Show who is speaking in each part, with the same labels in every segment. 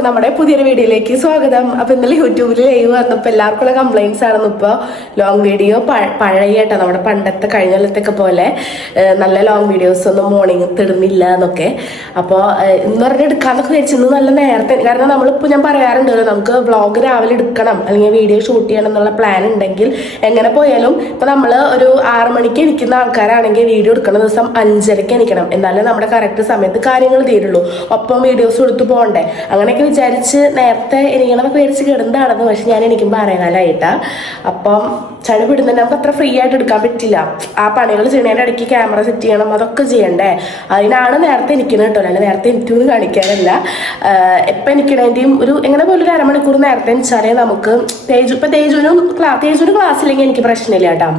Speaker 1: എല്ലാവർക്കും നമ്മുടെ പുതിയൊരു വീഡിയോയിലേക്ക് സ്വാഗതം. അപ്പൊ ഇന്നലെ യൂട്യൂബിൽ ലൈവ് വന്നപ്പോൾ എല്ലാവർക്കും ഉള്ള കംപ്ലൈൻസ് ആണെന്ന് ഇപ്പോൾ ലോങ് വീഡിയോ പഴയ കേട്ടോ നമ്മുടെ പണ്ടത്തെ കഴിഞ്ഞ കൊല്ലത്തൊക്കെ പോലെ നല്ല ലോങ് വീഡിയോസ് ഒന്നും മോർണിംഗ് തിടുന്നില്ല എന്നൊക്കെ. അപ്പോൾ ഇന്ന് പറഞ്ഞ എടുക്കാന്നൊക്കെ വെച്ച് ഇന്ന് നല്ല നേരത്തെ കാരണം നമ്മളിപ്പോൾ ഞാൻ പറയാറുണ്ടല്ലോ നമുക്ക് വ്ളോഗ് രാവിലെ എടുക്കണം അല്ലെങ്കിൽ വീഡിയോ ഷൂട്ട് ചെയ്യണം എന്നുള്ള പ്ലാൻ ഉണ്ടെങ്കിൽ എങ്ങനെ പോയാലും ഇപ്പൊ നമ്മൾ ഒരു ആറ് മണിക്ക് എണിക്കുന്ന ആൾക്കാരാണെങ്കിൽ വീഡിയോ എടുക്കണ ദിവസം അഞ്ചരക്ക് എണിക്കണം. എന്നാലേ നമ്മുടെ കറക്റ്റ് സമയത്ത് കാര്യങ്ങൾ തീരുള്ളൂ. ഒപ്പം വീഡിയോസ് എടുത്തു പോകണ്ടേ. അങ്ങനെയൊക്കെ വിചാരിച്ച് നേരത്തെ എനിക്കണമെന്നൊക്കെ പേരിച്ച് കിടന്നതാണെന്ന് പക്ഷെ ഞാൻ എനിക്കും പറയാനായിട്ടാ അപ്പം ചളി വിടുന്ന നമുക്ക് അത്ര ഫ്രീ ആയിട്ട് എടുക്കാൻ പറ്റില്ല. ആ പണികൾ ചെയ്യണതിന്റെ ഇടയ്ക്ക് ക്യാമറ സെറ്റ് ചെയ്യണം അതൊക്കെ ചെയ്യണ്ടേ? അതിനാണ് നേരത്തെ എനിക്കുന്നത് കേട്ടോ. അല്ലാണ്ട് നേരത്തെ എനിക്കൊന്നും കാണിക്കാനല്ല. എപ്പം എനിക്കണേന്റെയും ഒരു എങ്ങനെ പോലും ഒരു അരമണിക്കൂർ നേരത്തെ വെച്ചാലേ നമുക്ക് തേജു ഇപ്പം തേജുവിനും തേജുവിന് ക്ലാസ് ഇല്ലെങ്കിൽ എനിക്ക് പ്രശ്നമില്ല കേട്ടോ.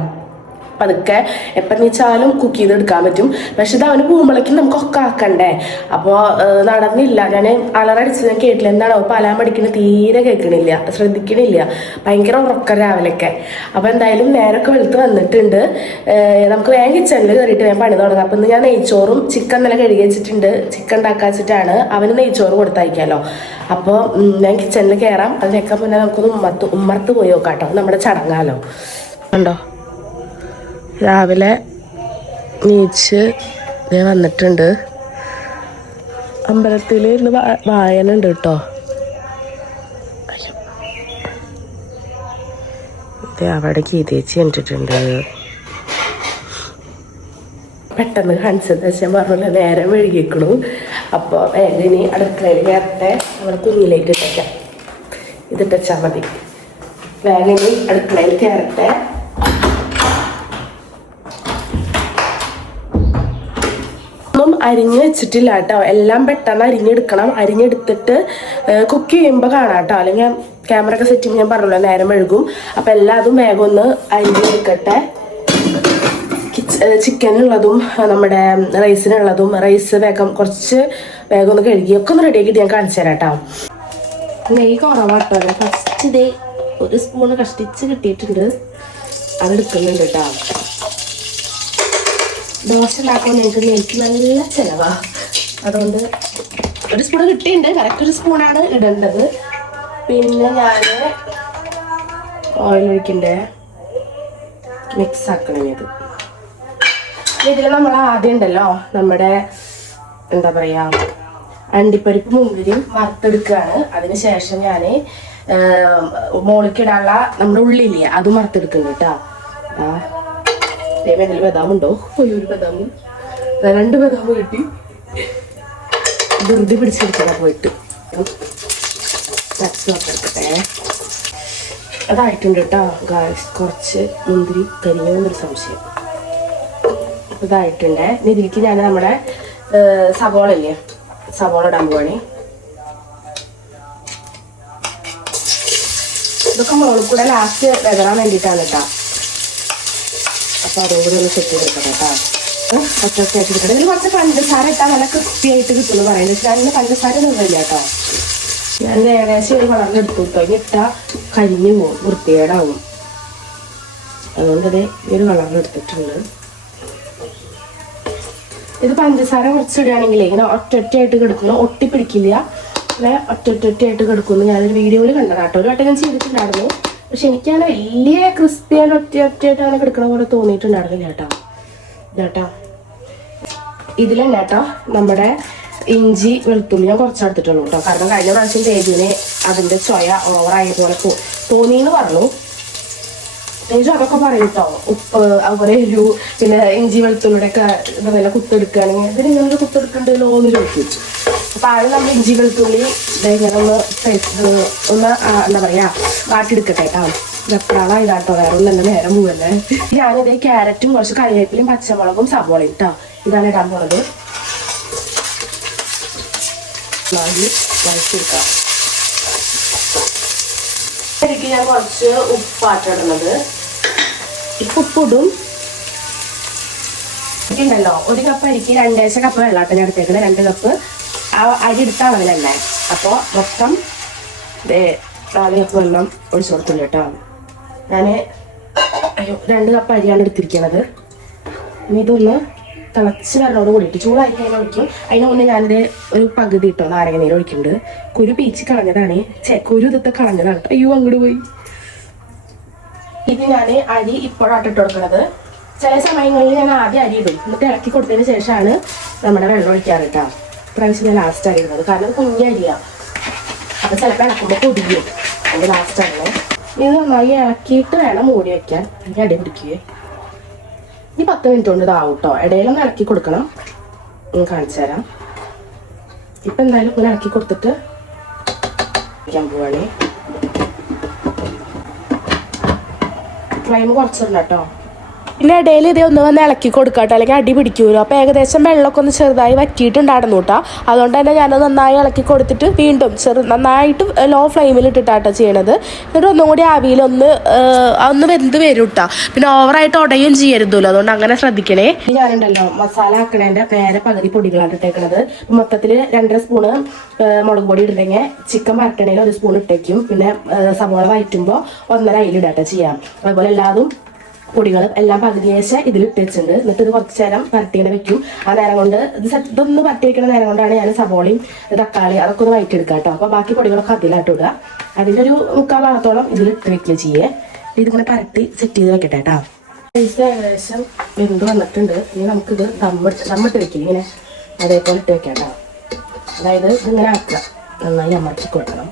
Speaker 1: പതുക്കെ എപ്പം വെച്ചാലും കുക്ക് ചെയ്തെടുക്കാൻ പറ്റും. പക്ഷെ ഇത് അവന് പോകുമ്പോഴേക്കും നമുക്ക് ഒക്കെ ആക്കണ്ടേ അപ്പോൾ നടന്നില്ല. ഞാൻ അലറടിച്ച് ഞാൻ കേട്ടില്ല. എന്താണ്? അപ്പോൾ അലാം അടിക്കണ തീരെ കേൾക്കണില്ല. ശ്രദ്ധിക്കണില്ല. ഭയങ്കര ഉറക്കം രാവിലെയൊക്കെ. അപ്പോൾ എന്തായാലും നേരൊക്കെ വെളുത്ത് വന്നിട്ടുണ്ട്. നമുക്ക് വേഗം കിച്ചണിൽ കയറിയിട്ട് ഞാൻ പണി തുടങ്ങാം. അപ്പം ഇന്ന് ഞാൻ നെയ്ച്ചോറും ചിക്കൻ നില കഴുകി വെച്ചിട്ടുണ്ട്. ചിക്കൻ ഉണ്ടാക്കാൻ വെച്ചിട്ടാണ് അവന് നെയ്ച്ചോറ് കൊടുത്തയക്കാമല്ലോ അപ്പോൾ ഞാൻ കിച്ചണിൽ കയറാം അതിനൊക്കെ മുന്നേ നമുക്കൊന്ന് ഉമ്മർത്ത് ഉമ്മർത്ത് പോയി നോക്കാം കേട്ടോ. നമ്മുടെ ചടങ്ങാലോ. ഉണ്ടോ? രാവിലെ നീച്ച് ഞാൻ വന്നിട്ടുണ്ട്. അമ്പലത്തിൽ ഇന്ന് വായന ഉണ്ട് കേട്ടോ. അവിടെ ഗീതേച്ചി കണ്ടിട്ടുണ്ട്. പെട്ടെന്ന് കാണിച്ചത് ഞാൻ പറഞ്ഞില്ല നേരെ വഴുകിക്കണു അപ്പോൾ വേഗം ഇനി അടുക്കളയിൽ നേരത്തെ നമ്മുടെ കുഞ്ഞിലേക്ക് ഇട്ടേക്കാം. ഇതിട്ടാ മതി. വേഗം ഇനി അടുക്കളയിൽ കയറട്ടെ. അരിഞ്ഞ് വെച്ചിട്ടില്ല കേട്ടോ. എല്ലാം പെട്ടെന്ന് അരിഞ്ഞെടുക്കണം. അരിഞ്ഞെടുത്തിട്ട് കുക്ക് ചെയ്യുമ്പോൾ കാണാം കേട്ടോ. അല്ലെങ്കിൽ ക്യാമറ ഒക്കെ സെറ്റ് ഞാൻ പറഞ്ഞല്ലോ നേരം മെഴുകും അപ്പം എല്ലാം അതും വേഗം ഒന്ന് അരിഞ്ഞെടുക്കട്ടെ. ചിക്കനുള്ളതും നമ്മുടെ റൈസിനുള്ളതും റൈസ് വേഗം കുറച്ച് വേഗം ഒന്ന് കഴുകി ഒക്കെ ഒന്ന് റെഡിയാക്കിയിട്ട് ഞാൻ കാണിച്ചു തരാം കേട്ടോ. നെയ്യ് കുറവാട്ടോ ഫസ്റ്റ് ഇതേ ഒരു സ്പൂണ് കഷ്ടിച്ച് കിട്ടിയിട്ടുണ്ട്. അതെടുക്കുന്നുണ്ട് കേട്ടോ. ദോശ ഉണ്ടാക്കാൻ എനിക്ക് എനിക്ക് നല്ല ചിലവാ. അതുകൊണ്ട് ഒരു സ്പൂൺ കിട്ടിയിട്ടുണ്ട് കറക്റ്റ് ഒരു സ്പൂണാണ് ഇടേണ്ടത്. പിന്നെ ഞാൻ ഓയിൽ ഒഴിക്കണ്ടേ? മിക്സ് ആക്കണം ഇത്. ഇതിൽ നമ്മൾ ആദ്യം ഉണ്ടല്ലോ നമ്മുടെ എന്താ പറയാ അണ്ടിപ്പരിപ്പ് മുന്തിരിയും വറുത്തെടുക്കുകയാണ്. അതിനുശേഷം ഞാൻ മോളിക്കിടാനുള്ള നമ്മുടെ ഉള്ളില്ലേ അത് വറുത്തെടുക്കുന്നുണ്ട് കേട്ടോ ദൈവം ബദാമുണ്ടോ ഒരു ബദാമും രണ്ട് ബദാം കിട്ടി. ധൃതി പിടിച്ചെടുക്കണം പോയിട്ട്. നോക്കെടുക്കട്ടെ അതായിട്ടുണ്ട് കേട്ടോ ഗായ്സ് കുറച്ച് മുന്തിരി കരിഞ്ഞൊരു സംശയം. ഇതായിട്ടുണ്ട് ഇതിലേക്ക് ഞാൻ നമ്മുടെ സവോള ഇല്ലേ? സവോള ഇടാൻ പോവാണേ. ഇതൊക്കെ മുകളിൽ കൂടെ ലാസ്റ്റ് വെതറാൻ വേണ്ടിയിട്ടാണ് കേട്ടോ അപ്പൊ അതും കൂടി ഒന്ന് സെറ്റ് ചെയ്തെടുക്കണം കേട്ടോ ഒറ്റ ആക്കി ഇതിൽ കുറച്ച് പഞ്ചസാര ഇട്ടാൽ നല്ല കൃത്യമായിട്ട് ആയിട്ട് കിട്ടുമെന്ന് പറയുന്നത് ഞാൻ ഇന്ന് പഞ്ചസാര ഇല്ല കേട്ടോ. ഞാൻ ഏകദേശം ഒരു കളറിൽ എടുത്തു കേട്ടോ. ഇനി ഇട്ടാ കരിഞ്ഞു പോകും വൃത്തികേടാവും. അതുകൊണ്ടത് ഒരു കളറിൽ എടുത്തിട്ടുണ്ട് ഇത് പഞ്ചസാര കുറച്ച് ഇടുകയാണെങ്കിലേ ഇങ്ങനെ ഒറ്റൊറ്റയായിട്ട് കിടക്കുന്നു. ഒട്ടിപ്പിടിക്കില്ല. അങ്ങനെ ഒറ്റൊറ്റയായിട്ട് കിടക്കുന്നു. ഞാനൊരു വീഡിയോയിൽ കണ്ടതാട്ടോ ഒരു വട്ടം ഞാൻ ചെയ്തിട്ടുണ്ടായിരുന്നു. പക്ഷെ എനിക്കങ്ങനെ വലിയ ക്രിസ്ത്യൻ ഒറ്റ ഒറ്റയായിട്ട് അങ്ങനെ കിടക്കണ പോലെ തോന്നിയിട്ടുണ്ടായിരുന്നില്ല കേട്ടോ. ഇതാട്ടോ. ഇതിൽ കേട്ടോ നമ്മുടെ ഇഞ്ചി വെളുത്തുള്ളി ഞാൻ കുറച്ചെടുത്തിട്ടുള്ളൂ കേട്ടോ. കാരണം കഴിഞ്ഞ പ്രാവശ്യം തേജുവിന് അതിന്റെ ചൊയ ഓവറായ പോലെ തോന്നി എന്ന് പറഞ്ഞു. തേജു അതൊക്കെ പറയും കേട്ടോ. ഉപ്പ് അതുപോലെ എരു പിന്നെ ഇഞ്ചി വെളുത്തുള്ളിയുടെ ഒക്കെ ഇതുപോലെ കുത്തെടുക്കുകയാണെങ്കിൽ ഇതിന് ഇങ്ങനെ കുത്തെടുക്കണ്ടല്ലോ എന്ന് ചോദിച്ചു. അപ്പൊ ആദ്യം നമ്മൾ ഇഞ്ചി വെളുത്തുള്ളി ഇങ്ങനെ ഒന്ന് ഒന്ന് എന്താ പറയാ വാട്ടിയെടുക്കട്ടെ കേട്ടോ വെപ്രാളായി കേട്ടോ വേറെ ഒന്നും തന്നെ നേരം പോവല്ലേ. ഞാനിതേ ക്യാരറ്റും കുറച്ച് കറിവേപ്പിലും പച്ചമുളകും സവോളയും കേട്ടോ ഇതാണ് ഇടാൻ പോണത്. നാല് വഴച്ചെടുക്കാം എനിക്ക് ഞാൻ കുറച്ച് ഉപ്പാട്ടിടുന്നത് ഇപ്പൊ ഉപ്പിടും. ഉണ്ടല്ലോ ഒരു കപ്പ് അരിക്ക് രണ്ടേശ കപ്പ് വെള്ളാട്ടം ഞാൻ എടുത്തേക്കുന്നത് രണ്ട് കപ്പ് ആ അരി എടുത്ത തന്നെ അപ്പോൾ മൊത്തം കപ്പ് വെള്ളം ഒഴിച്ചു കൊടുത്തുള്ളൂ കേട്ടോ. ഞാൻ അയ്യോ രണ്ട് കപ്പ് അരിയാണ് എടുത്തിരിക്കുന്നത് ഇനി ഇതൊന്ന് തിളച്ച് വരണോട് കൂടിയിട്ട് ചൂടായി കഴിഞ്ഞാൽ ഒഴിക്കും. അതിന് മുന്നേ ഞാനിത് ഒരു പകുതി ഇട്ടോ നാരങ്ങ നീര് ഒഴിക്കുന്നുണ്ട്. കുരു പീച്ച് കളഞ്ഞതാണ്. ചെ കുരു ഇതൊക്കെ കളഞ്ഞതാണ് അയ്യോ അങ്ങോട്ട് പോയി. ഇത് ഞാൻ അരി ഇപ്പോഴാണ് ഇട്ട് കൊടുക്കുന്നത് ചില സമയങ്ങളിൽ ഞാൻ ആദ്യം അരി ഇടും. എന്നിട്ട് ഇളക്കി കൊടുത്തതിന് ശേഷമാണ് നമ്മുടെ വെള്ളം ഒഴിക്കാറ് കേട്ടോ. പ്രാവശ്യം ഞാൻ ലാസ്റ്റ് ആയിരുന്നത് കാരണം കുഞ്ഞരിയ അപ്പൊ ചിലപ്പോൾ ഇളക്കുമ്പോൾ കുടിയും അതിന്റെ ലാസ്റ്റ് ആണ്. ഇത് നന്നായി ഇളക്കിയിട്ട് വേണം മൂടി വെക്കാൻ. ഇനി അടി പിടിക്കുകയെ ഇനി പത്ത് മിനിറ്റ് കൊണ്ട് ഇതാവും കേട്ടോ ഇടയിലൊന്ന് ഇളക്കി കൊടുക്കണം. ഒന്ന് കാണിച്ചു തരാം. ഇപ്പൊ എന്തായാലും ഇങ്ങനെ ഇളക്കി കൊടുത്തിട്ട് വയ്ക്കാൻ പോവാണേ. ഫ്ലെയിം കുറച്ചിടണം കേട്ടോ പിന്നെ ഇടയിൽ ഇതേ ഒന്ന് വന്ന് ഇളക്കി കൊടുക്കട്ടോ. അല്ലെങ്കിൽ അടി പിടിക്കുമല്ലോ അപ്പോൾ ഏകദേശം വെള്ളമൊക്കെ ഒന്ന് ചെറുതായി വറ്റിയിട്ടുണ്ടായിരുന്നു കേട്ടോ. അതുകൊണ്ട് തന്നെ ഞാൻ നന്നായി ഇളക്കി കൊടുത്തിട്ട് വീണ്ടും ചെറു നന്നായിട്ട് ലോ ഫ്ലെയിമിൽ ഇട്ടിട്ടാട്ടോ ചെയ്യണത്. എന്നിട്ട് ഒന്നും കൂടി ആവിയിൽ ഒന്ന് ഒന്ന് വെന്ത് വരും കേട്ടോ. പിന്നെ ഓവറായിട്ട് ഉടയും ചെയ്യരുതല്ലോ അതുകൊണ്ട് അങ്ങനെ ശ്രദ്ധിക്കണേ. ഞാനുണ്ടല്ലോ മസാല ആക്കണേന്റെ നേരെ പകുതി പൊടികളാണ് ഇട്ടേക്കണത്. മൊത്തത്തിൽ രണ്ടര സ്പൂണ് മുളക് പൊടി ഇടുന്നെങ്കിൽ ചിക്കൻ വരട്ടണേൽ ഒരു സ്പൂൺ ഇട്ടേക്കും. പിന്നെ സവോള വയറ്റുമ്പോൾ ഒന്നര അയിലിടാട്ടോ ചെയ്യാം. അതുപോലെ എല്ലാതും പൊടികൾ എല്ലാം പകുതി ശേഷം ഇതിൽ ഇട്ട് വെച്ചിട്ടുണ്ട്. എന്നിട്ട് ഇത് കുറച്ച് നേരം പരത്തിയിട്ട് വെക്കും. ആ നേരം കൊണ്ട് ഇത് ഇതൊന്ന് പരട്ടി വെക്കുന്ന നേരം കൊണ്ടാണ് ഞാൻ സവോളയും തക്കാളി അതൊക്കെ ഒന്ന് വയറ്റെടുക്കുക കേട്ടോ. അപ്പോൾ ബാക്കി പൊടികളൊക്കെ അതിലായിട്ട് ഇടുക. അതിന്റെ ഒരു മുക്കാൽ ഭാഗത്തോളം ഇതിൽ ഇട്ട് വെക്കുക ചെയ്യേ. ഇതിങ്ങനെ പരട്ടി സെറ്റ് ചെയ്ത് വെക്കട്ടെ കേട്ടോ. ഏകദേശം വെന്ത് വന്നിട്ടുണ്ട്. ഇനി നമുക്കിത് തമ്മിട്ട് തമ്മിട്ട് വെക്കും ഇങ്ങനെ അതേപോലെ ഇട്ട് വെക്കാം കേട്ടോ. അതായത് ഇതിങ്ങനെ ആക്കുക. നന്നായി അമർത്തി കൊടുക്കണം.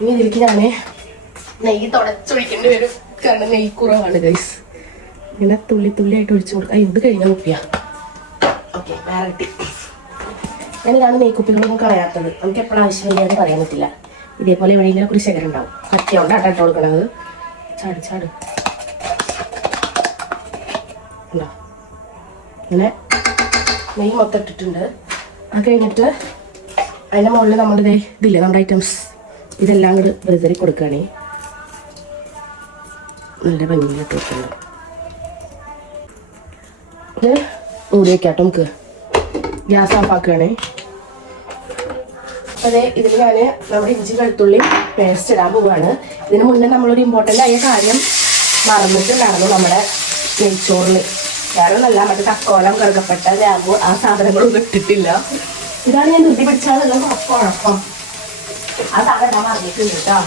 Speaker 1: ഇനി ഇതിലേക്ക് ഞാൻ നെയ്യ് തുടച്ചൊഴിക്കേണ്ടി വരും. കാരണം നെയ് കുറവാണ് ഗൈസ് ഇങ്ങനെ തുള്ളി തുള്ളി ആയിട്ട് ഒഴിച്ചു കൊടുക്കുക ഇത് കഴിഞ്ഞ കുപ്പിയാ. ഓക്കെ വേറെ കിട്ടി. ഞാൻ ഇതാണ് നെയ്ക്കുപ്പികളൊന്നും കളയാത്തത് നമുക്ക് എപ്പോഴും ആവശ്യമില്ലാതെ പറയാൻ പറ്റില്ല. ഇതേപോലെ എവിടെയെങ്കിലും ഒരു ശകരം ഉണ്ടാവും. കത്തിയോണ്ടാണ് ഇട്ട് കൊടുക്കണത് ചാട് ചാട്. ഉണ്ടോ? ഇങ്ങനെ നെയ്യ് മൊത്തം ഇട്ടിട്ടുണ്ട്. അത് കഴിഞ്ഞിട്ട് അതിന്റെ മുകളിൽ നമ്മുടെ ദേ ഇതില്ലേ നമ്മുടെ ഐറ്റംസ് ഇതെല്ലാം കൂടി വെറുതെ കൊടുക്കുകയാണേ നല്ല ഭംഗിയായിട്ട് വെക്കുന്നത് മൂടി വെക്കാട്ടോ നമുക്ക്. ഗ്യാസ് ഓഫ് ആക്കുകയാണേ. അതെ ഇതിൽ ഞാൻ നമ്മുടെ ഇഞ്ചി വെളുത്തുള്ളി പേസ്റ്റ് ഇടാൻ പോവുകയാണ്. ഇതിന് മുന്നേ നമ്മളൊരു ഇമ്പോർട്ടന്റ് ആയ കാര്യം മറന്നിട്ടുണ്ടായിരുന്നു നമ്മുടെ നെയ്ച്ചോറിൽ വേറെ ഒന്നല്ല മറ്റേ തക്കോലം കറുകപ്പെട്ട ഗ്രാമ്പു ആ സാധനങ്ങളൊന്നും ഇട്ടിട്ടില്ല. ഇതാണ് ഞാൻ ധൃതി പിടിച്ചാലുള്ള അപ്പം ആ സാധനം ഞാൻ മറന്നിട്ടുണ്ട് കേട്ടോ.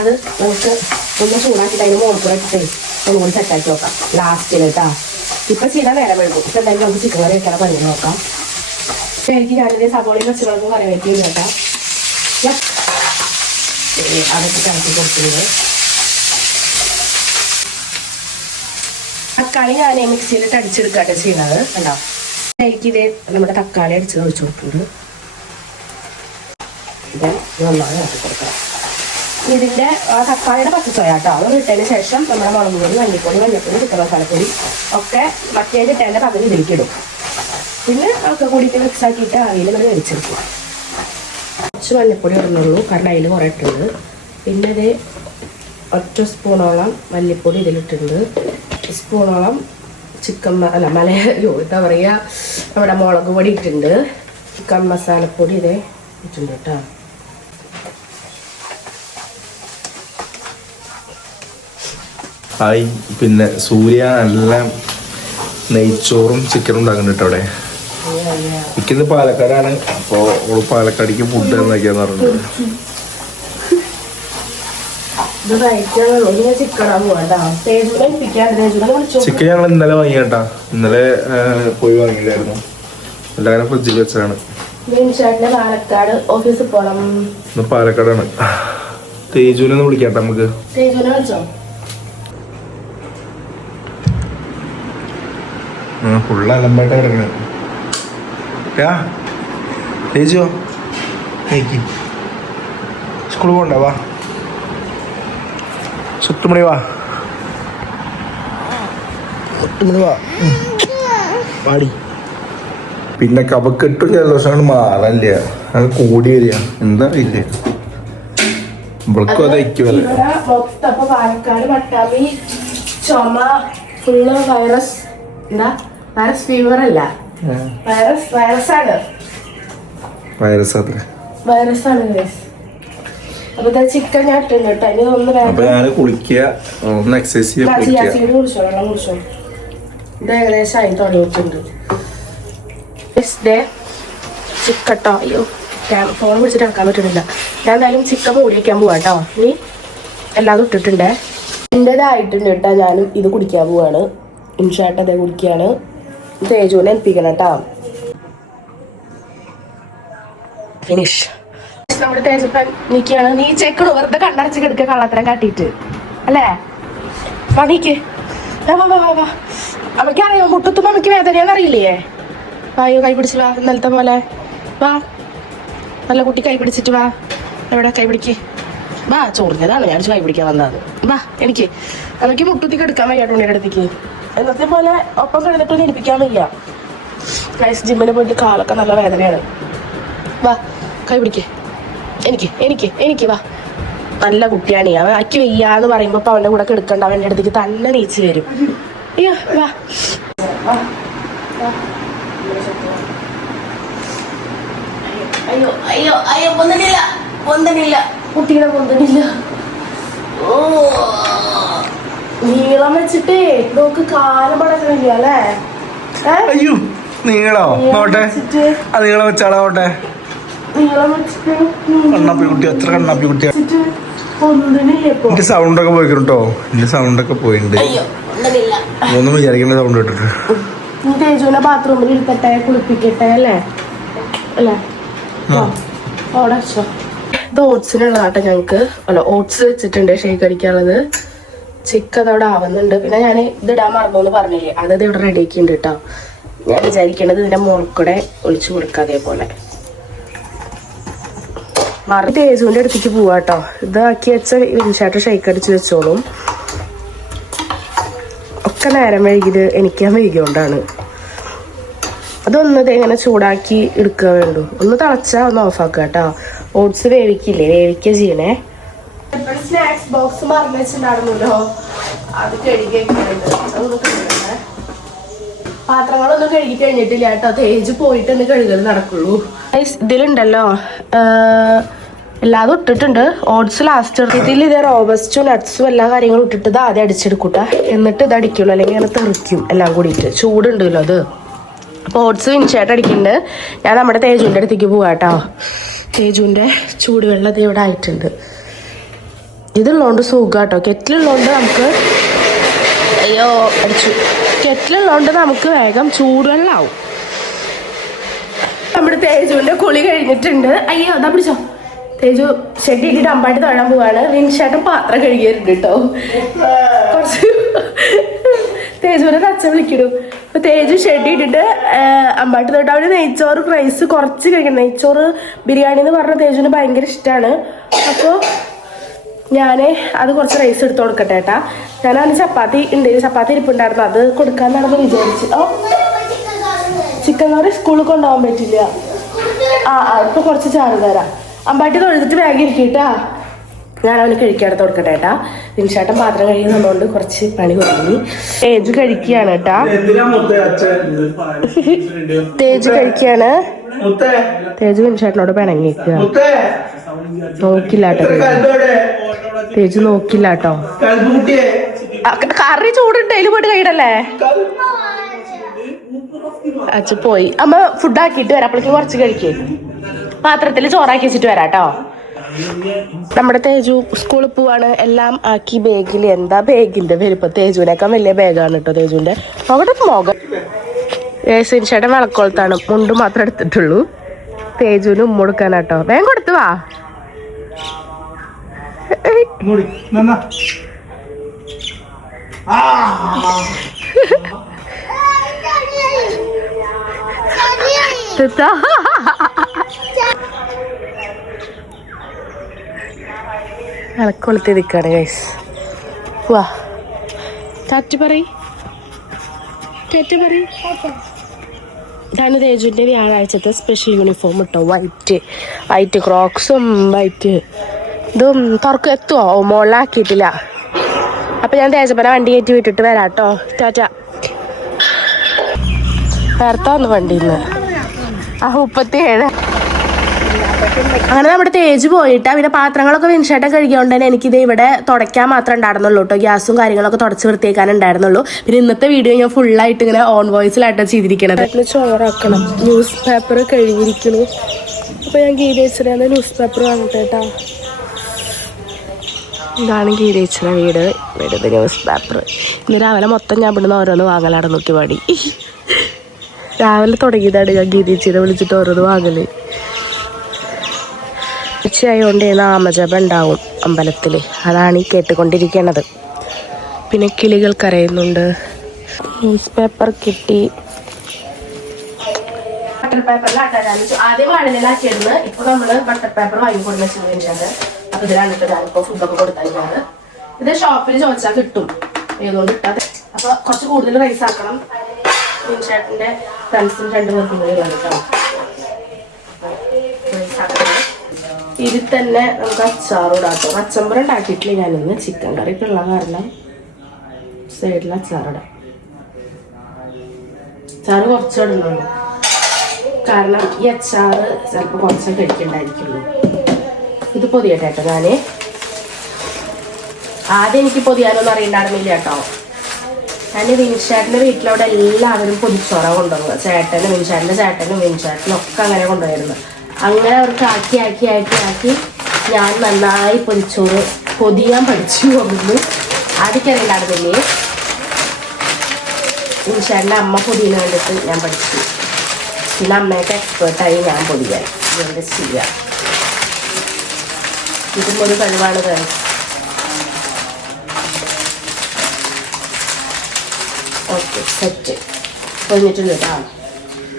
Speaker 1: അത് നമുക്ക് ഒന്ന് ചൂടാക്കിയിട്ട് അതിന് മുകളിൽ ഇട്ടേ ഒന്നുകൂടി സെറ്റാക്കി നോക്കാം. ലാസ്റ്റിൽ കേട്ടോ ഇപ്പം ചെയ്താൽ നേരം വേണ്ടു ഇപ്പം എന്തായാലും നമുക്ക് ചിക്കൻ കറി വെക്കാൻ പണി നോക്കാം. ഇപ്പം എനിക്ക് ഞാനിത് സബോളി പച്ചമുളകും കറി വയ്ക്കുന്നു കേട്ടോ അതൊക്കെ കിളക്കി കൊടുക്കുന്നത് തക്കാളി ഞാൻ മിക്സിയിലിട്ട് അടിച്ചെടുക്കാട്ടെ ചെയ്യുന്നത് കണ്ടോ? എനിക്ക് ഇതേ നമ്മുടെ തക്കാളി അടിച്ചത് ഒഴിച്ചു കൊടുക്കുന്നുണ്ട് നന്നായി ഇറക്കി കൊടുക്കണം. ഇതിന്റെ ആ തക്കാളിയുടെ പച്ചച്ചോയ കേട്ടോ അത് ഇട്ടതിന് ശേഷം നമ്മുടെ മുളക് പൊടി മല്ലിപ്പൊടി മഞ്ഞപ്പൊടി ചിക്കൻ മസാലപ്പൊടി ഒക്കെ മറ്റേ ഇട്ടതിന്റെ പകുതി ഇതിലേക്ക് ഇടും. പിന്നെ ഒക്കെ കൂടിയിട്ട് മിക്സ് ആക്കിയിട്ട് ആവിയിൽ നമ്മൾ വേവിച്ചെടുക്കും. കുറച്ച് മല്ലിപ്പൊടി ഇടുന്നുള്ളൂ. കാരണം അതിൽ കുറേ ഇട്ടുണ്ട് പിന്നെ ഇത് ഒറ്റ സ്പൂണോളം മല്ലിപ്പൊടി ഇതിലിട്ടുണ്ട് സ്പൂണോളം ചിക്കൻ അല്ല മലയോ എന്താ പറയുക നമ്മുടെ മുളക് പൊടി ഇട്ടിട്ടുണ്ട്. ചിക്കൻ മസാലപ്പൊടി ഇതേ ഇട്ടിട്ടുണ്ട് കേട്ടോ.
Speaker 2: ഹായ് പിന്നെ സൂര്യ നല്ല നെയ്ച്ചോറും ചിക്കനും ഉണ്ടാക്കുന്നുണ്ട് അവിടെ. ഇക്കുന്നത് പാലക്കാടാണ്. അപ്പോൾ ഓൾ പാലക്കാടിക്ക് ഫുഡ് എന്നൊക്കെയാന്ന് പറഞ്ഞത് ചിക്കൻ ഞങ്ങൾ ഇന്നലെ വാങ്ങി കേട്ടാ. ഇന്നലെ പോയി വാങ്ങിയിട്ടായിരുന്നു എല്ലാവരും ഫ്രിഡ്ജിൽ
Speaker 1: വെച്ചാണ് പാലക്കാട് ഓഫീസിൽ പോകണം
Speaker 2: പാലക്കാടാണ്. തേജുവിനെ ഒന്ന് വിളിക്കാട്ടെ നമുക്ക്.
Speaker 1: തേജുവിനെ വിളിച്ചോ?
Speaker 2: ഫുള്ള് അലമ്പായിട്ട് കിടക്കുന്നത് യാ തേജുവോ നീക്കി. സ്കൂളിൽ പോകണ്ട വാ. സുത്തുമണി വാ. സുത്തുമണി വാ. പാടി പിന്നെ കപക്കെട്ടും ജലദോഷമാണ് മാറല്ല അത് കൂടി വരിക. എന്താ അറിയില്ല. ഇവൾക്കും അത്. അയക്കുമല്ലേ
Speaker 1: ഇവിടെ പാലക്കാട് പട്ടാമ്പി ചുമ ഫുള്ള് വൈറസ് എന്താ? വൈറസ് ഫീവർ അല്ല. വൈറസ് വൈറസ് ആണ്
Speaker 2: വൈറസ് അത്ര
Speaker 1: വൈറസ് ആണ് അപ്പൊ ചിക്കൻ ഞാൻ ഇട്ടുണ്ട് കേട്ടോ. ഇനി ഒന്ന്
Speaker 2: അപ്പൊ
Speaker 1: വേഗം
Speaker 2: ഞാൻ കുളിക്കുക ഒന്ന് എക്സസൈസ് ചെയ്യുക കുളിക്കുക.
Speaker 1: ചിയാസീഡ് കുടിച്ചോ വെള്ളം കുടിച്ചോ. ഇത് ഏകദേശം ആയി തുടങ്ങിയിട്ടുണ്ട്. ചിക്കട്ടോ അയ്യോ ഫോൺ വിളിച്ചിട്ട് ആക്കാൻ പറ്റുന്നില്ല. ഞാൻ എന്തായാലും ചിക്കൻ മൂടി വയ്ക്കാൻ പോവാ കേട്ടോ. ഇനി എല്ലാതും ഇട്ടിട്ടുണ്ടേ. എന്റെതായിട്ടുണ്ട് കേട്ടോ ഞാനും ഇത് കുടിക്കാൻ പോവാണ്. ഇൻഷാട്ട് അതേ കുടിക്കുകയാണ്. തേജുവിനെ ഏൽപ്പിക്കണം കേട്ടോ. ഫിനിഷ് നമ്മുടെ തേജപ്പൻ നിൽക്കുകയാണ്. നീ ചെക്കണു വെറുതെ കണ്ണടച്ച് കിടക്കുക കള്ളത്തരം കാട്ടിയിട്ട്. അല്ലേ? വാ നീക്ക്. വാ വാ വാ വാ. വാ അമ്മയ്ക്ക് അറിയോ മുട്ടത്തുമ്പോ അമ്മയ്ക്ക് വേദനയാന്ന് അറിയില്ലേ? വായോ കൈ പിടിച്ച് വാ ഇന്നലത്തെ പോലെ. വാ. നല്ല കുട്ടി കൈ പിടിച്ചിട്ട് വാ. എവിടെ കൈ പിടിക്ക്? വാ ചൊറിഞ്ഞതാണ്. ഞാൻ കൈ പിടിക്കാൻ വന്നത്. വാ എനിക്ക്. അമ്മയ്ക്ക് മുട്ടുത്തി എടുക്കാൻ വയ്യ അടുത്തേക്ക്. എന്നത്തെ പോലെ ഒപ്പം കിടന്നിട്ടൊന്നും വയ്യ. ഗൈസ് ജിമ്മിന് പോയിട്ട് കാലൊക്കെ നല്ല വേദനയാണ്. വാ കൈ പിടിക്കേ. എനിക്ക് എനിക്ക് എനിക്ക് വാ. നല്ല കുട്ടിയാണ്. അവൻ അക്കി വയ്യാന്ന് പറയുമ്പോ അവന്റെ കൂടെ കിടക്കണ്ട. അവന്റെ അടുത്തേക്ക് തന്നെ നീച്ച് വരും. അയ്യോ വാ. അയ്യോ അയ്യോ അയ്യോ പൊന്തനില്ല പൊന്തനില്ല കുട്ടികളെ പൊന്തനില്ല ഓ. നീളം വെച്ചിട്ടേ നോക്ക് കാലം പടക്കണില്ല അല്ലേ?
Speaker 2: അയ്യോ നീളോ?
Speaker 1: നീളം
Speaker 2: നോട്ടെ ആ നീങ്ങളെ വെച്ചാടാ നോട്ടെ
Speaker 1: നീളം വെച്ചിട്ട്
Speaker 2: കണ്ണാപ്പി കുട്ടി കണ്ണാപ്പി
Speaker 1: പൊന്തനില്ല ഇപ്പൊ?
Speaker 2: എന്റെ സൗണ്ട് ഒക്കെ കേട്ടോ എന്റെ സൗണ്ട് ഒക്കെ പോയിട്ടുണ്ട് ഒന്നും വിചാരിക്കേണ്ട സൗണ്ട് കേട്ടിട്ട്.
Speaker 1: തേജുവിനെ ബാത്റൂമിൽ ഇരുത്തട്ടെ കുളിപ്പിക്കട്ടെ അല്ലേ? ഇത് ഓട്സിനുള്ളതാട്ടെ ഞങ്ങക്ക്. അല്ല ഓട്സ് വെച്ചിട്ടുണ്ട് ഷേക്ക് അടിക്കാനുള്ളത്. ചിക്കൻ അതവിടെ ആവുന്നുണ്ട് പിന്നെ ഞാൻ ഇടാൻ മറന്നു എന്ന് പറഞ്ഞില്ലേ? അത് ഇത് ഇവിടെ റെഡി ആക്കിയിട്ടുണ്ട് കേട്ടോ ഞാൻ വിചാരിക്കേണ്ടത് ഇതിന്റെ മുളക്കൂടെ കൂടെ ഒളിച്ചു കൊടുക്കുക അതേപോലെ. മറ തേജുവിന്റെ അടുത്തേക്ക് പോവാട്ടോ ഇതാക്കി വെച്ച വിൻഷാട്ട് ഷേക്ക് അടിച്ച് വെച്ചോളും. ഒക്കെ നേരം വൈകിയത് എനിക്ക് വൈകിയോണ്ടാണ്. അതൊന്നത് എങ്ങനെ ചൂടാക്കി എടുക്കുക വേണ്ടു? ഒന്ന് തിളച്ചാ ഒന്ന് ഓഫാക്കുക കേട്ടോ ഓട്സ് വേവിക്കില്ലേ? വേവിക്കുക ചെയ്യണേ. സ്നാക്സ് ബോക്സ് മറന്നു വെച്ചിട്ടുണ്ടായിരുന്നല്ലോ. അത് കഴുകി വെക്കുന്നുണ്ട് അതൊന്ന് കഴുകണേ പാത്രങ്ങളൊന്നും കഴുകി കഴിഞ്ഞിട്ടില്ല കേട്ടോ. തേജ് പോയിട്ടൊന്ന് കഴുകൽ നടക്കുള്ളൂ. ഇതിലുണ്ടല്ലോ എല്ലാതും ഇട്ടിട്ടുണ്ട്. ഓട്സ് ലാസ്റ്റ് ഇതിൽ ഇത് റോബസ്റ്റും നട്ട്സും എല്ലാ കാര്യങ്ങളും ഇട്ടിട്ട് ഇത് ആദ്യം അടിച്ചെടുക്കൂട്ട. എന്നിട്ട് ഇത് അടിക്കുള്ളൂ. അല്ലെങ്കിൽ അങ്ങനെ തെറിക്കും. എല്ലാം കൂടിയിട്ട്. ചൂടുണ്ടല്ലോ അത്. അപ്പോൾ ഓട്സ് വിൻചായിട്ട് അടിക്കുന്നുണ്ട്. ഞാൻ നമ്മുടെ തേജുവിന്റെ അടുത്തേക്ക് പോവാട്ടോ തേജുവിന്റെ ചൂടുവെള്ളം ഇത് ഇവിടെ ആയിട്ടുണ്ട്. ഇതുള്ളതുകൊണ്ട് സുഖം കേട്ടോ കെറ്റിലുള്ളതുകൊണ്ട് നമുക്ക് അയ്യോ അടിച്ചു. കെറ്റിലുള്ളതുകൊണ്ട് നമുക്ക് വേഗം ചൂടുവെള്ളമാവും നമ്മുടെ തേജുവിന്റെ കുളി കഴിഞ്ഞിട്ടുണ്ട്. അയ്യോ അതാ പിടിച്ചോ. തേജു ഷെഡ് ഇട്ടിട്ട് അമ്പാട്ട് തൊഴാൻ പോവാണ്. വിൻഷാട്ടൻ പാത്രം കഴുകിയിട്ടുണ്ട് കേട്ടോ. കുറച്ച് തേജുവിനെ തച്ച വിളിക്കിടും അപ്പൊ തേജു ഷെഡ് ഇട്ടിട്ട് അമ്പാട്ട് തൊട്ട് അവന് നെയ്ച്ചോറ് റൈസ് കുറച്ച് കഴിക്കണം. നെയ്ച്ചോറ് ബിരിയാണി എന്ന് പറഞ്ഞ തേജുവിന് ഭയങ്കര ഇഷ്ടമാണ് അപ്പോൾ ഞാൻ അത് കുറച്ച് റൈസ് എടുത്ത് കൊടുക്കട്ടെ ഏട്ടാ ഞാൻ ചപ്പാത്തി ഉണ്ട് ചപ്പാത്തി ഇരിപ്പുണ്ടായിരുന്നു അത് കൊടുക്കാന്നാണെന്ന് വിചാരിച്ചു. ഓ ചിക്കൻ കറി സ്കൂളിൽ കൊണ്ടുപോകാൻ പറ്റില്ല. ആ ആ ഇപ്പൊ കുറച്ച് ചാറ് തരാം. അമ്പാട്ടി തൊഴുതിട്ട് ബാഗ് ഇരിക്കട്ടാ ഞാൻ അവന് കഴിക്കാടുത്ത് കൊടുക്കട്ടെ ഏട്ടാ നിമിഷാട്ടം പാത്രം കഴിയുന്നതുകൊണ്ട് കുറച്ച് പണി തുടങ്ങി തേജ് കഴിക്കുകയാണ്
Speaker 2: ഏട്ടാ
Speaker 1: തേജ് കഴിക്കുകയാണ്. തേജ് നിമിഷാട്ടിനോട് പിണങ്ങിക്കുക നോക്കില്ല കേട്ടോ തേജ്. നോക്കില്ല കേട്ടോ കറി ചൂടുണ്ട് ചൂടുണ്ടേൽ പോയിട്ട് കഴിയല്ലേ അച്ഛ പോയി. അമ്മ ഫുഡ് ആക്കിയിട്ട് വരാം. അപ്പോഴേക്കും കുറച്ച് കഴിക്കേ. പാത്രത്തിൽ ചോറാക്കി വെച്ചിട്ട് വരാം കേട്ടോ നമ്മുടെ തേജു സ്കൂളിൽ പോവാണ്. എല്ലാം ആക്കി ബാഗിൽ എന്താ ബാഗിന്റെ വലുപ്പം തേജുവിനേക്കാൾ വലിയ ബാഗാണ് കേട്ടോ തേജുവിന്റെ. അവിടെ മുഖം. ഏസിൻഷയുടെ വിളക്കോളത്താണ്. മുണ്ട് മാത്രം എടുത്തിട്ടുള്ളൂ. തേജുവിന് ഉമ്മ കൊടുക്കാനാട്ടോ. വേഗം കൊടുത്തു വാ.
Speaker 2: നന്നാ
Speaker 1: തെറ്റാ. വിളക്കൊളുത്തി നിൽക്കാണ് ഗൈസ് വാ. ടാറ്റ പറയും. ടാറ്റ പറയും. ഇതാണ് തേജുവിന്റെ വ്യാഴാഴ്ചത്തെ സ്പെഷ്യൽ യൂണിഫോം കേട്ടോ വൈറ്റ് വൈറ്റ് ക്രോക്സും വൈറ്റ് ഇതും തുറക്ക് എത്തുമോ ഓ മുകളിലാക്കിയിട്ടില്ല അപ്പം ഞാൻ തേജപ്പന വണ്ടി കയറ്റി വിട്ടിട്ട് വരാം കേട്ടോ. ടാറ്റ. വേർത്താന്ന് വണ്ടി വണ്ടിയിൽ നിന്ന് ആ മുപ്പത്തി ഏഴ് അങ്ങനെ നമ്മുടെ തേജ് പോയിട്ടാ. പിന്നെ പാത്രങ്ങളൊക്കെ വിൻഷേട്ട കഴുകിയോണ്ട് തന്നെ എനിക്കിത് ഇവിടെ തുടയ്ക്കാൻ മാത്രമേ ഉണ്ടായിരുന്നുള്ളൂ കേട്ടോ. ഗ്യാസും കാര്യങ്ങളൊക്കെ തുടച്ച് വൃത്തിയാക്കാൻ ഉണ്ടായിരുന്നുള്ളൂ പിന്നെ ഇന്നത്തെ വീഡിയോ ഞാൻ ഫുള്ളായിട്ട് ഇങ്ങനെ ഓൺ വോയിസിലായിട്ട് ചെയ്തിരിക്കണത്. ചോറാക്കണം. ന്യൂസ് പേപ്പർ കഴുകിയിരിക്കുന്നു. അപ്പൊ ഞാൻ ഗീതേച്ചിനെ ന്യൂസ് പേപ്പർ വാങ്ങട്ടെ കേട്ടോ ഇതാണ് ഗീതേച്ചന വീട്. വീട് ന്യൂസ് പേപ്പർ. ഇന്ന് രാവിലെ മൊത്തം ഞാൻ ഇവിടുന്ന് ഓരോന്ന് വാങ്ങലാണ് നോക്കി പാടി രാവിലെ തുടങ്ങിയതാണ് ഞാൻ ഗീതേച്ചിനെ വിളിച്ചിട്ട് ഓരോന്ന് വാങ്ങൽ. ഉച്ചയായതുകൊണ്ട് നാമജപം ഉണ്ടാവും അമ്പലത്തിൽ അതാണ് ഈ കേട്ടുകൊണ്ടിരിക്കുന്നത് പിന്നെ കിളികൾ കരയുന്നുണ്ട്. ന്യൂസ് പേപ്പർ കിട്ടി. ബട്ടർ പേപ്പറിലാട്ടാൻ ആദ്യം വാഴയിലാക്കിയിരുന്നു ഇപ്പൊ നമ്മൾ ബട്ടർ പേപ്പർ വാങ്ങിക്കൊടുക്കുന്ന ചെയ്യുന്നത് അപ്പൊ ഇതിലാണ് ഇപ്പൊ ഞാനിപ്പോ ഫുഡൊക്കെ കൊടുത്തായിരുന്നത് ഇത് ഷോപ്പിൽ ചോദിച്ചാൽ കിട്ടും. ഏതുകൊണ്ട് കിട്ടാതെ അപ്പൊ കുറച്ച് കൂടുതൽ റൈസ് ആക്കണം. ചേട്ടന്റെ ഫ്രണ്ട്സും രണ്ട് പേർക്കും കൂടി ആക്കണം. ഇതിൽ തന്നെ നമുക്ക് അച്ചാറും ഇടാട്ടോ അച്ചമ്പറ ഉണ്ടാക്കിയിട്ടില്ല ഞാനിന്ന്. ചിക്കൻ കറി ഒക്കെ ഉള്ള കാരണം സൈഡിൽ അച്ചാറിടാം അച്ചാറ് കുറച്ചിടുന്നുള്ളൂ കാരണം ഈ അച്ചാറ് ചിലപ്പോൾ കുറച്ചൊക്കെ കഴിക്കണ്ടായിരിക്കുള്ളൂ. ഇത് പൊതിയട്ടെ കേട്ടോ ഞാൻ. ആദ്യം എനിക്ക് പൊതിയാനൊന്നും അറിയണ്ടായിരുന്നില്ല കേട്ടോ. ഞാൻ വിൻഷാട്ടിന്റെ വീട്ടിലവിടെ എല്ലാവരും പൊതിച്ചോറ കൊണ്ടുവന്നത്. ചേട്ടനും വിൻഷാട്ടിന്റെ ചേട്ടനും വിൻചാട്ടിനും ഒക്കെ അങ്ങനെ കൊണ്ടുവരുന്നത് അങ്ങനെ അവർക്ക് ആക്കി ആക്കി ആക്കി ആക്കി ഞാൻ നന്നായി പൊതിച്ചോറ് പൊതിയാൻ പഠിച്ചു പോകുന്നു ആദ്യമൊക്കെ അറിയണ്ടായിരുന്നില്ലേ വിൻചാട്ടിന്റെ അമ്മ പൊതിയുന്ന കണ്ടിട്ട് ഞാൻ പഠിച്ചു. പിന്നെ അമ്മയൊക്കെ എക്സ്പേർട്ടായി ഞാൻ പൊതിയാൻ. ഇതുകൊണ്ട് ചെയ്യാം? ഇതും ഒരു കഴിവാണ് guys. ഓക്കെ സെറ്റ് കഴിഞ്ഞിട്ടുണ്ട് കേട്ടോ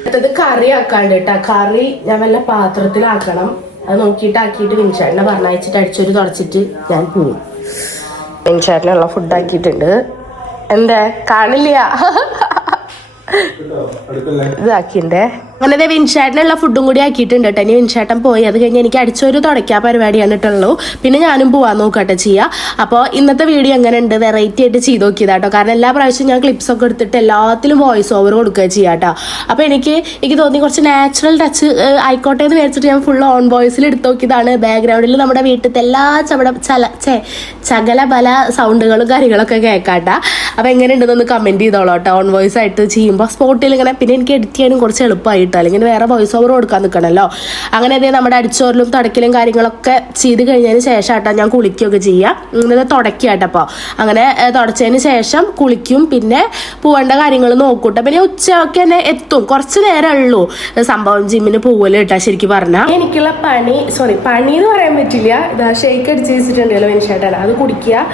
Speaker 1: അടുത്തത് കറി ആക്കാണ്ട് കേട്ടോ കറി ഞാൻ വല്ല പാത്രത്തിലാക്കണം. അത് നോക്കിയിട്ട് ആക്കിയിട്ട് വിൻചാട്ടിനെ പറഞ്ഞയച്ചിട്ട് അടിച്ചൊരു തുടച്ചിട്ട് ഞാൻ പോകും വിൻചാട്ടിനുള്ള ഫുഡ് ആക്കിയിട്ടുണ്ട്. എന്താ? കാണില്ല. ഇതാക്കിണ്ടേ അങ്ങനെ ദേ വിൻഷാട്ടിനുള്ള ഫുഡും കൂടി ആക്കിയിട്ടുണ്ട് കേട്ടോ. ഇനി വിൻഷാട്ടൻ പോയി. അത് കഴിഞ്ഞ് എനിക്ക് അടിച്ചൊരു തുടയ്ക്കാ പരിപാടിയാണ് കേട്ടുള്ളൂ പിന്നെ ഞാനും പോവാൻ നോക്കട്ടെ ചെയ്യാം. അപ്പോൾ ഇന്നത്തെ വീഡിയോ എങ്ങനെ ഉണ്ട് വെറൈറ്റി ആയിട്ട് ചെയ്ത് നോക്കിയതാ കേട്ടോ കാരണം എല്ലാ പ്രാവശ്യവും ഞാൻ ക്ലിപ്സ് ഒക്കെ എടുത്തിട്ട് എല്ലാത്തിലും വോയിസ് ഓവർ കൊടുക്കുക ചെയ്യാട്ടോ അപ്പോൾ എനിക്ക് എനിക്ക് തോന്നി കുറച്ച് നാച്ചുറൽ ടച്ച് ആയിക്കോട്ടെ എന്ന് വിചാരിച്ചിട്ട് ഞാൻ ഫുൾ ഓൺ വോയിസിൽ എടുത്ത് നോക്കിയതാണ്. ബാക്ക്ഗ്രൗണ്ടിൽ നമ്മുടെ വീട്ടിലത്തെ എല്ലാ ചവട ചല ചേ ചകല പല സൗണ്ടുകളും കാര്യങ്ങളൊക്കെ കേൾക്കാട്ടാ അപ്പോൾ എങ്ങനെ ഉണ്ടെന്നൊന്ന് കമന്റ് ചെയ്തോളൂ കേട്ടോ ഓൺ വോയിസ് ആയിട്ട് ചെയ്യുമ്പോൾ സ്പോട്ടിൽ ഇങ്ങനെ പിന്നെ എനിക്ക് എഡിറ്റ് ചെയ്യാനും കുറച്ച് എളുപ്പമായിട്ട് അല്ലെങ്കിൽ വേറെ വോയിസ് ഓവർ കൊടുക്കാൻ നിൽക്കണമല്ലോ അങ്ങനെ അതേ നമ്മുടെ അടിച്ചോറിലും തുടക്കലും കാര്യങ്ങളൊക്കെ ചെയ്ത് കഴിഞ്ഞതിന് ശേഷം ആട്ടോ ഞാൻ കുളിക്കുകയൊക്കെ ചെയ്യാം. ഇങ്ങനെ തുടക്കിയാട്ടപ്പോൾ അങ്ങനെ തുടച്ചതിന് ശേഷം കുളിക്കും പിന്നെ പോവേണ്ട കാര്യങ്ങൾ നോക്കൂട്ടോ. പിന്നെ ഉച്ചയൊക്കെ തന്നെ എത്തും. കുറച്ച് നേരം ഉള്ളൂ. സംഭവം ജിമ്മിന് പോവൽ കേട്ടാ ശരിക്കും പറഞ്ഞാൽ എനിക്കുള്ള പണി സോറി പണി എന്ന് പറയാൻ പറ്റില്ല. ഇതാ ഷേക്ക് അടിച്ച് വെച്ചിട്ടുണ്ടല്ലോ മനുഷ്യേട്ടാണ് അത് കുടിക്കുക.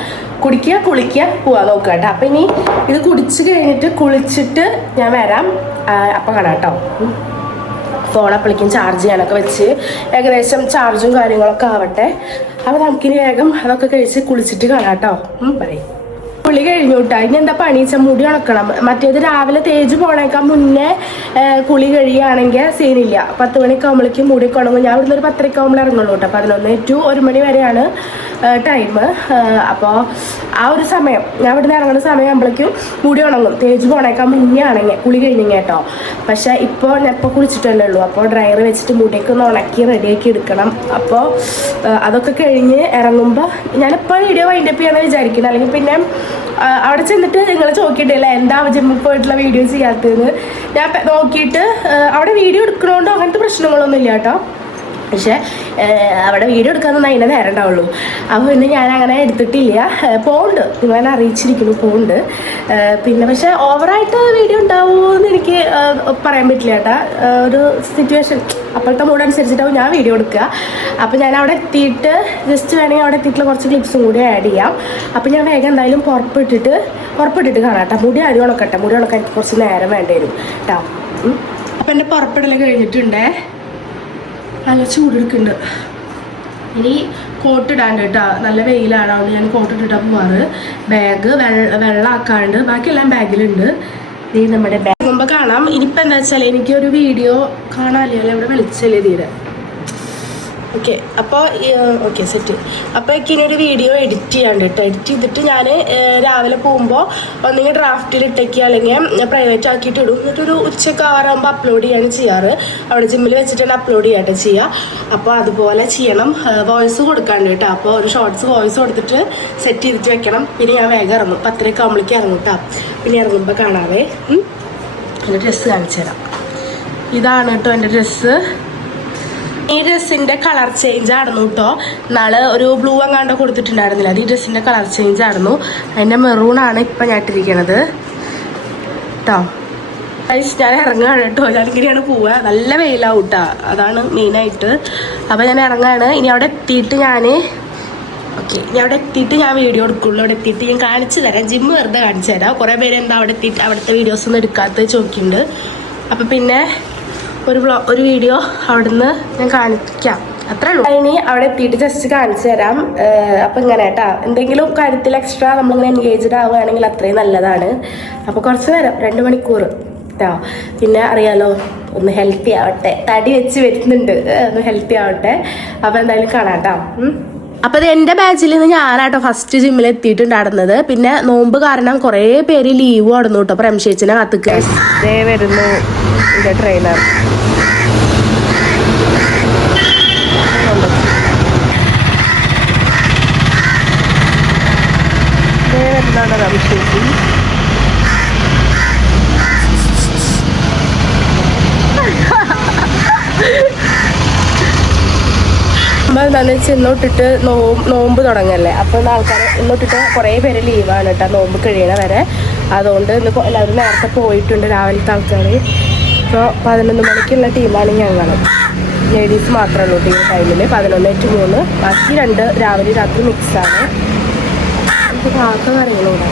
Speaker 1: കുടിക്കുക കുളിക്കുക പോവാൻ നോക്കുക കേട്ടോ. അപ്പം ഇനി ഇത് കുടിച്ച് കഴിഞ്ഞിട്ട് കുളിച്ചിട്ട് ഞാൻ വരാം. അപ്പം കാണാം കേട്ടോ. ഫോൺ അപ്പളിക്കും ചാർജ് ചെയ്യാനൊക്കെ വെച്ച്. ഏകദേശം ചാർജും കാര്യങ്ങളൊക്കെ ആവട്ടെ. അപ്പോൾ നമുക്കിനി വേഗം അതൊക്കെ കഴിച്ച് കുളിച്ചിട്ട് കാണാം കേട്ടോ. പറയും കുളി കഴിഞ്ഞു ഇനി എന്താ പണി? വെച്ചാൽ മുടി ഉണക്കണം. മറ്റേത് രാവിലെ തേജ് പോണേക്കാൾ മുന്നേ കുളി കഴിയുകയാണെങ്കിൽ സീനില്ല പത്ത് മണിക്ക് ആകുമ്പോഴേക്കും മുടി ഉണങ്ങും. ഞാൻ ഇവിടുന്ന് ഒരു പത്തരക്ക് ആകുമ്പോൾ ഇറങ്ങുള്ളൂ കേട്ടോ. പതിനൊന്ന് ടു ഒരു മണി വരെയാണ് ടൈം അപ്പോൾ ആ ഒരു സമയം ഞാൻ ഇവിടുന്ന് ഇറങ്ങുന്ന സമയം ആകുമ്പോഴേക്കും മുടി ഉണങ്ങും. തേജ് പോണേക്കാൾ മുന്നേ ആണെങ്കിൽ കുളി കഴിഞ്ഞു കേട്ടോ. പക്ഷേ ഇപ്പോൾ ഞാൻ ഇപ്പോൾ കുളിച്ചിട്ടല്ലേ ഉള്ളൂ. അപ്പോൾ ഡ്രയർ വെച്ചിട്ട് മുടിയൊക്കെ ഒന്ന് ഉണക്കി റെഡിയാക്കി എടുക്കണം. അപ്പോൾ അതൊക്കെ കഴിഞ്ഞ് ഇറങ്ങുമ്പോൾ ഞാനിപ്പോൾ വീഡിയോ വൈൻഡപ്പ് ചെയ്യണമെന്ന് വിചാരിക്കുന്നത്. അല്ലെങ്കിൽ പിന്നെ അവിടെ ചെന്നിട്ട് നിങ്ങൾ ചോദിക്കട്ടില്ല എന്താ ജിമ്മിൽ പോയിട്ടുള്ള വീഡിയോ ചെയ്യാത്തതെന്ന് ഞാൻ നോക്കിയിട്ട് അവിടെ വീഡിയോ എടുക്കണോണ്ടോ അങ്ങനത്തെ പ്രശ്നങ്ങളൊന്നും ഇല്ല കേട്ടോ. പക്ഷേ അവിടെ വീഡിയോ എടുക്കാൻ അതിനെ നേരം ഉണ്ടാവുള്ളൂ. അപ്പോൾ പിന്നെ ഞാൻ അങ്ങനെ എടുത്തിട്ടില്ല പോകുന്നുണ്ട് നിങ്ങളെന്നെ അറിയിച്ചിരിക്കുന്നു പോകുന്നുണ്ട് പിന്നെ പക്ഷേ ഓവറായിട്ട് വീഡിയോ ഉണ്ടാവുമെന്ന് എനിക്ക് പറയാൻ പറ്റില്ല ചേട്ടാ ഒരു സിറ്റുവേഷൻ അപ്പോഴത്തെ മൂഡ് അനുസരിച്ചിട്ടാവും ഞാൻ വീഡിയോ എടുക്കുക. അപ്പോൾ ഞാൻ അവിടെ എത്തിയിട്ട് ജസ്റ്റ് വേണമെങ്കിൽ അവിടെ എത്തിയിട്ടുള്ള കുറച്ച് ക്ലിപ്സും കൂടി ആഡ് ചെയ്യാം. അപ്പോൾ ഞാൻ വേഗം എന്തായാലും പുറപ്പെട്ടിട്ട് പുറപ്പെട്ടിട്ട് കാണാം കേട്ടോ. മുടി അടി ഉണക്കട്ടെ. മുടി ഉണക്കാൻ കുറച്ച് നേരം വേണ്ടി വരും കേട്ടോ. അപ്പം എന്റെ പുറപ്പെടൽ കഴിഞ്ഞിട്ടുണ്ടേ? നല്ല ചൂടെടുക്കുന്നുണ്ട്. ഇനി കോട്ട് ഇടാണ്ട് കേട്ടോ നല്ല വെയിലാണ്. അതുകൊണ്ട് ഞാൻ കോട്ട് ഇട്ടിട്ടാണ് പോവാറ് ബാഗ് വെള്ള വെള്ളമാക്കാണ്ട് ബാക്കിയെല്ലാം ബാഗിലുണ്ട്. നമ്മുടെ ബാഗ് മുമ്പ് കാണാം. ഇനിയിപ്പോൾ എന്താ വെച്ചാൽ എനിക്കൊരു വീഡിയോ കാണാമല്ലോ അല്ലെ ഇവിടെ വിളിച്ചല്ലേ തീരെ. ഓക്കെ അപ്പോൾ ഓക്കെ സെറ്റ് അപ്പോൾ ഇങ്ങനൊരു വീഡിയോ എഡിറ്റ് ചെയ്യാണ്ട് കേട്ടോ എഡിറ്റ് ചെയ്തിട്ട് ഞാൻ രാവിലെ പോകുമ്പോൾ ഡ്രാഫ്റ്റിൽ ഇട്ടേക്കുക അല്ലെങ്കിൽ പ്രൈവറ്റ് ആക്കിയിട്ട് ഇടും. എന്നിട്ടൊരു ഉച്ചയ്ക്ക് ആറാകുമ്പോൾ അപ്ലോഡ് ചെയ്യാണ് ചെയ്യാറ്. അവിടെ ജിമ്മിൽ വെച്ചിട്ടാണ് അപ്ലോഡ് ചെയ്യാട്ടോ ചെയ്യുക അപ്പോൾ അതുപോലെ ചെയ്യണം. വോയിസ് കൊടുക്കാണ്ട് കേട്ടോ അപ്പോൾ ഒരു ഷോർട്സ് വോയിസ് കൊടുത്തിട്ട് സെറ്റ് ചെയ്തിട്ട് വെക്കണം. പിന്നെ ഞാൻ വേഗം ഇറങ്ങും. പത്തരയൊക്കെ ആകുമ്പോഴേക്ക് ഇറങ്ങും കേട്ടോ പിന്നെ ഇറങ്ങുമ്പോൾ കാണാവേ. എന്റെ ഡ്രസ്സ് കാണിച്ചു തരാം. ഇതാണ് കേട്ടോ എന്റെ ഡ്രസ്സ് ഈ ഡ്രസ്സിന്റെ കളർ ചേഞ്ച് ആയിരുന്നു കേട്ടോ നാളെ ഒരു ബ്ലൂ അങ്ങാണ്ട് കൊടുത്തിട്ടുണ്ടായിരുന്നില്ല. അത് ഈ ഡ്രസ്സിന്റെ കളർ ചേഞ്ച് ആയിരുന്നു. അതിന്റെ മെറൂൺ ആണ് ഇപ്പൊ ഞാൻ ഇട്ടിരിക്കണത്. കേട്ടോ ഞാൻ ഇറങ്ങാണ് കേട്ടോ ഞാൻ ഇങ്ങനെയാണ് പോവുക നല്ല വെയിലാവും കേട്ടോ അതാണ് മെയിനായിട്ട് അപ്പോൾ ഞാൻ ഇറങ്ങാണ്. ഇനി അവിടെ എത്തിയിട്ട് ഞാൻ ഓക്കെ ഇനി അവിടെ എത്തിയിട്ട് ഞാൻ വീഡിയോ എടുക്കുള്ളൂ. അവിടെ എത്തിയിട്ട് ഞാൻ കാണിച്ചു തരാം. ജിമ്മ് വെറുതെ കാണിച്ചു തരാം. കുറേ പേര് എന്താ അവിടെ എത്തിയിട്ട് അവിടുത്തെ വീഡിയോസ് ഒന്നും എടുക്കാത്ത ചോദിക്കുന്നുണ്ട്. അപ്പം പിന്നെ ഒരു വ്ളോ ഒരു വീഡിയോ അവിടുന്ന് ഞാൻ കാണിക്കാം. അത്രേ ഉള്ളൂ. ഇനി അവിടെ എത്തിയിട്ട് ജസ്റ്റ് കാണിച്ചു തരാം. അപ്പം ഇങ്ങനെ കേട്ടാ എന്തെങ്കിലും കാര്യത്തിൽ എക്സ്ട്രാ നമ്മളിങ്ങനെ എൻഗേജ്ഡ് ആവുകയാണെങ്കിൽ അത്രയും നല്ലതാണ്. അപ്പോൾ കുറച്ച് നേരം രണ്ട് മണിക്കൂർ കേട്ടോ പിന്നെ അറിയാലോ ഒന്ന് ഹെൽത്തി ആവട്ടെ. തടി വെച്ച് വരുന്നുണ്ട്. ഒന്ന് ഹെൽത്തി ആവട്ടെ. അപ്പോൾ എന്തായാലും കാണാം കേട്ടോ അപ്പോൾ അപ്പൊ ഇത് എന്റെ ബാച്ചിൽ നിന്ന് ഞാനാട്ടോ ഫസ്റ്റ് ജിമ്മിൽ എത്തിയിട്ടുണ്ടായിരുന്നത്. പിന്നെ നോമ്പ് കാരണം കുറേ പേര് ലീവ് ആടുന്നു കേട്ടോ പ്രംശേച്ചിനെ കത്തിക്ക്. ദേ വരുന്നു. ട്രെയിനർ വരുന്നുണ്ട് പ്രംശേച്ചി നമ്മൾ എന്താണെന്ന് വെച്ചാൽ ഇന്നോട്ടിട്ട് നോമ്പ് നോമ്പ് തുടങ്ങല്ലേ. അപ്പോൾ ഇന്ന് ആൾക്കാർ ഇന്നോട്ടിട്ട് കുറേ പേര് ലീവാണ് കേട്ടോ നോമ്പ് കഴിയണ വരെ. അതുകൊണ്ട് ഇന്ന് എല്ലാവരും നേരത്തെ പോയിട്ടുണ്ട് രാവിലത്തെ ആൾക്കാർ ഇപ്പോൾ പതിനൊന്ന് മണിക്കുള്ള ടീമാണ് ഞങ്ങൾ ലേഡീസ് മാത്രമേ ഉള്ളൂ ടീം ടൈമിൽ പതിനൊന്ന് ടു മൂന്ന്. ബാക്കി രണ്ട് രാവിലെ രാത്രി മിക്സാണ് എനിക്ക് കാക്ക കാര്യങ്ങളൂടെ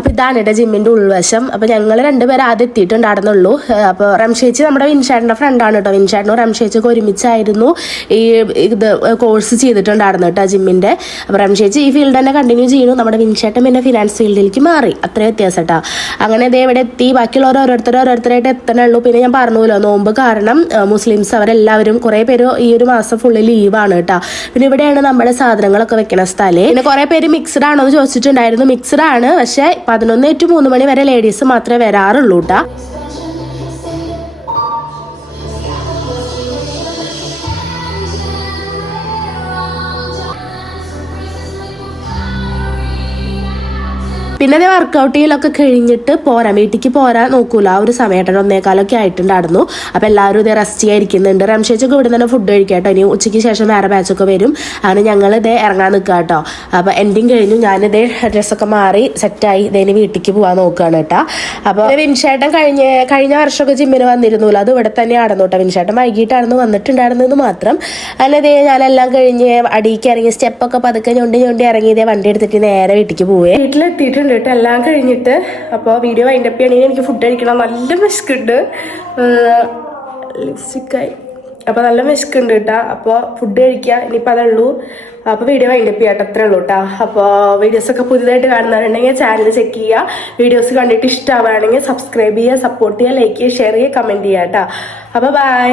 Speaker 1: അപ്പൊ ഇതാണ് കേട്ടോ ജിമ്മിന്റെ ഉൾവശം. അപ്പൊ ഞങ്ങൾ രണ്ടുപേരും ആദ്യം എത്തിയിട്ടുണ്ടായിരുന്നുള്ളൂ ഏഹ് അപ്പൊ റംഷേച്ചി നമ്മുടെ വിൻഷാട്ടിന്റെ ആണ് കേട്ടോ. വിൻഷാട്ടിനും റംഷേച്ചിക്ക് ഒരുമിച്ചായിരുന്നു ഈ ഇത് കോഴ്സ് ചെയ്തിട്ടുണ്ടായിരുന്നു കേട്ടോ ജിമ്മിന്റെ അപ്പൊ റംഷേച്ചി ഈ ഫീൽഡ് തന്നെ കണ്ടിന്യൂ ചെയ്യുന്നു. നമ്മുടെ വിൻഷേട്ടൻ പിന്നെ ഫിനാൻസ് ഫീൽഡിലേക്ക് മാറി. അത്രയും വ്യത്യാസം കേട്ടോ. അങ്ങനെ ഇതേ ഇവിടെ എത്തി. ബാക്കിയുള്ളവർ ഓരോരുത്തർ ഓരോരുത്തരായിട്ട് എത്തണുള്ളൂ പിന്നെ ഞാൻ പറഞ്ഞല്ലോ നോമ്പ് കാരണം മുസ്ലിംസ് അവരെല്ലാവരും കുറെ പേര് ഈ ഒരു മാസം ഫുള്ള് ലീവാണ് കേട്ടോ. പിന്നെ ഇവിടെയാണ് നമ്മുടെ സാധനങ്ങളൊക്കെ വെക്കണ സ്ഥലം. പിന്നെ കുറെ പേര് മിക്സ്ഡ് ആണോ എന്ന് ചോദിച്ചിട്ടുണ്ടായിരുന്നു മിക്സ്ഡ് ആണ് പക്ഷേ പതിനൊന്ന് ടു മൂന്ന് മണി വരെ ലേഡീസ് മാത്രമേ വരാറുള്ളൂ കേട്ടോ പിന്നെ അതേ വർക്കൗട്ട് ചെയ്യലൊക്കെ കഴിഞ്ഞിട്ട് പോരാ വീട്ടിലേക്ക് പോരാൻ നോക്കൂല. ആ ഒരു സമയത്ത് ഒന്നേക്കാലൊക്കെ ആയിട്ടുണ്ടായിരുന്നു. അപ്പൊ എല്ലാവരും ഇതേ റെസ്റ്റ് ചെയ്യാതിരിക്കുന്നുണ്ട് റംഷേച്ചൊക്കെ ഇവിടെ തന്നെ ഫുഡ് കഴിക്കാം കേട്ടോ. ഇനി ഉച്ചയ്ക്ക് ശേഷം വേറെ ബാച്ചൊക്കെ വരും. അങ്ങനെ ഞങ്ങൾ ഇതേ ഇറങ്ങാൻ നിൽക്കുക കേട്ടോ. അപ്പൊ എൻഡിങ് കഴിഞ്ഞു. ഞാനിതേ ഡ്രസ്സൊക്കെ മാറി സെറ്റായി ഇതേന് വീട്ടിലേക്ക് പോകാൻ നോക്കുകയാണ് കേട്ടോ. അപ്പൊ വിൻഷേട്ടൻ കഴിഞ്ഞ കഴിഞ്ഞ വർഷമൊക്കെ ജിമ്മിന് വന്നിരുന്നില്ല. അത് ഇവിടെ തന്നെ ആടുന്നു കേട്ടോ. വിൻഷേട്ടൻ വൈകിട്ടായിരുന്നു വന്നിട്ടുണ്ടായിരുന്നത് മാത്രം. അല്ലതേ ഞാനെല്ലാം കഴിഞ്ഞ് അടിയിക്ക് ഇറങ്ങി സ്റ്റെപ്പൊക്കെ പതുക്കെ ഞൊണ്ടി ഞൊണ്ടി ഇറങ്ങി ഇതേ വണ്ടി എടുത്തിട്ട് നേരെ വീട്ടിലേക്ക് പോവേ. വീട്ടിലെത്തിയിട്ടുണ്ട്. കേട്ടോ എല്ലാം കഴിഞ്ഞിട്ട് അപ്പോൾ വീഡിയോ വൈൻഡപ്പ് ചെയ്യണമെങ്കിൽ എനിക്ക് ഫുഡ് കഴിക്കണം. നല്ല വിശക്കുണ്ട് ലിപ്സ്റ്റിക്കായി അപ്പോൾ നല്ല വിശക്കുണ്ട് കേട്ടോ അപ്പോൾ ഫുഡ് കഴിക്കുക ഇനിയിപ്പോൾ ഉള്ളൂ അപ്പോൾ വീഡിയോ വൈൻഡപ്പ് ചെയ്യാട്ടോ. അത്രേ ഉള്ളൂ കേട്ടോ അപ്പോൾ വീഡിയോസൊക്കെ പുതിയതായിട്ട് കാണുന്നവരുണ്ടെങ്കിൽ ചാനൽ ചെക്ക് ചെയ്യുക. വീഡിയോസ് കണ്ടിട്ട് ഇഷ്ടമാവുകയാണെങ്കിൽ സബ്സ്ക്രൈബ് ചെയ്യുക സപ്പോർട്ട് ചെയ്യുക ലൈക്ക് ചെയ്യുക ഷെയർ ചെയ്യുക കമന്റ് ചെയ്യുക കേട്ടോ അപ്പോൾ ബൈ